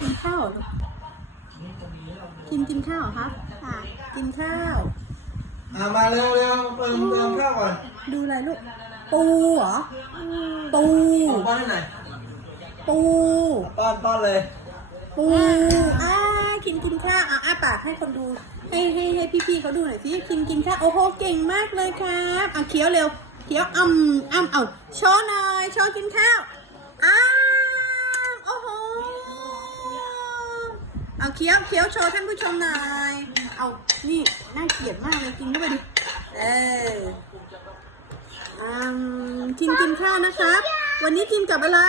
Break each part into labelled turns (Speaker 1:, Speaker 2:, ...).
Speaker 1: กินข้าวเหรอลูกกินกินข้าวเหรอครับค่ะกินข้าว
Speaker 2: อ่ามาเร็วเร็วเติมเติมข้าวก่อน
Speaker 1: ดูอะไรลูก ปูเหรอ ปู
Speaker 2: เอาป้อนให้หน่อย
Speaker 1: ปู
Speaker 2: ป้อนป้อนเลย
Speaker 1: ปูอ่ากินกินข้าวอะอ้าปากให้คนดู ให้ให้ให้พี่ๆเขาดูหน่อยสิกินกินข้าวโอ้โหเก่งมากเลยครับอะเคี้ยวเร็วเคี้ยวอ่ำอ่ำเอาโชว์หน่อยโชว์กินข้าวอ้ามโอ้โห เอาเคี้ยวเคี้ยวโชว์ท่านผู้ชมหน่อย เอานี่น่าเกลียดมากเลยกินเข้าไปดิ เอออืมกินกินข้าวนะครับวันนี้กินกับอะไร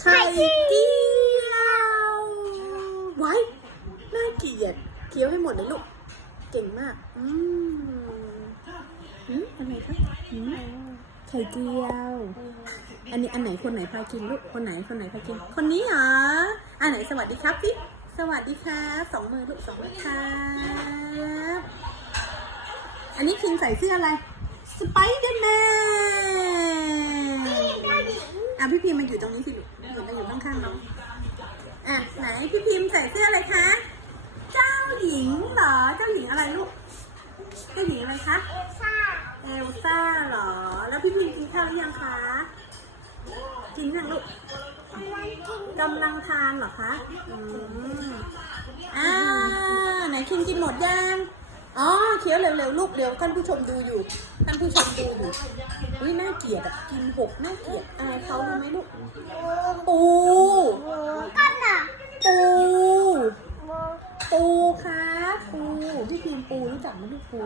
Speaker 1: ไข่เจียวไว้น่าเกลียดเคี้ยวให้หมดเลยลูก เก่งมาก อืมอืมอะไรคะอืมไข่เจียว อันนี้อันไหนคนไหนพากินลูก คนไหนคนไหนพากิน คนนี้เหรอ อันไหนสวัสดีครับพี่ สวัสดีครับสองมือลูกสองมือครับอันนี้คิงใส่เสื้ออะไร สไปเดอร์แมนอะพี่พิมมาอยู่ตรงนี้สิลูกอยู่มาอยู่ข้างๆน้องอะไหนพี่พิมใส่เสื้ออะไรคะ เจ้าหญิงเหรอ เจ้าหญิงอะไรลูก เจ้าหญิงอะไรคะ เอลซ่า เอลซ่าเหรอ แล้วพี่พิมกินข้าวหรือยังคะ กินยังลูก กำลังทานเหรอคะอืมอ่าไหนคิงกินหมดยังอ๋อเคี้ยวเร็วๆลูกเร็วท่านผู้ชมดูอยู่ท่านผู้ชมดูอยู่อุ้ยน่าเกลียดอะกินหกน่าเกลียดอายเขารู้ไหมลูกปูปูปูครับปูพี่พิมปูรู้จักไหมลูกปู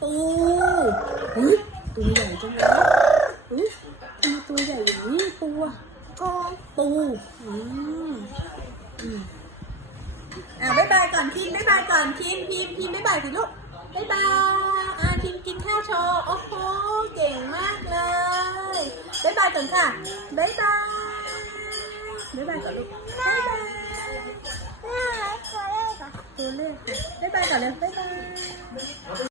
Speaker 1: ปูอุ้ยตัวใหญ่จังเลยอุ้ย ตัวใหญ่อย่างนี้ปูอะปูอืมอืมอะบ๊ายบายก่อนพิมบ๊ายบายก่อนพิมพิมพิมบ๊ายบายสิลูกบ๊ายบายอะพิมกินข้าวโชว์โอ้โหเก่งมากเลยบ๊ายบายก่อนค่ะบ๊ายบายบ๊ายบายก่อนลูกบ๊ายบายตัวเลขค่ะบ๊ายบายก่อนเลยบ๊ายบาย